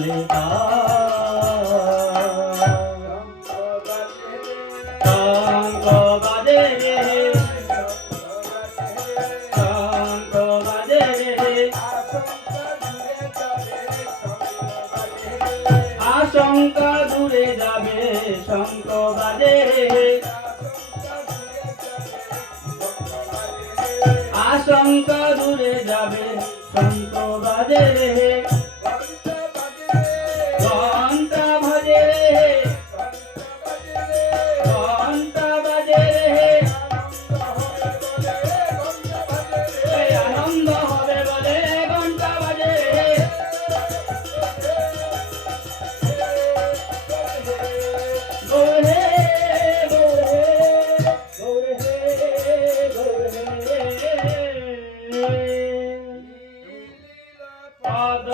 বলে শঙ্খ বাজে রে শঙ্খ বাজে রে আশঙ্কা দূরে যাবে শঙ্খ বাজে আশঙ্কা দূরে যাবে শঙ্খ বাজে রে ঘন্টা বাজে রে ঘন্টা বাজে রে আনন্দ হবে বলে ঘন্টা বাজে গৌরে গৌরে গৌরে পদ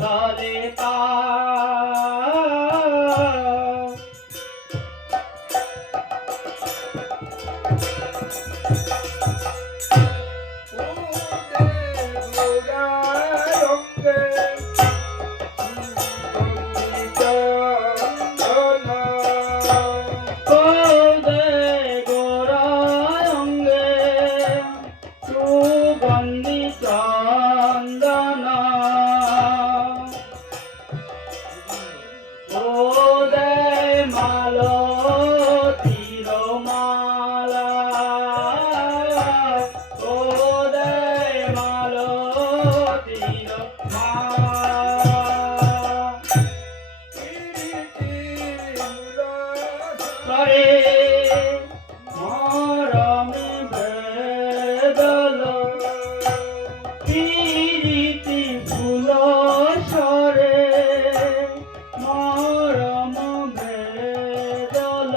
তলে পা সুগন্ধি চন্দন ওদয় মালতীর মালা ওদয় মালতীর মালা করে মরমে বেদল প্রীতি ফুল সরে মরম বেদল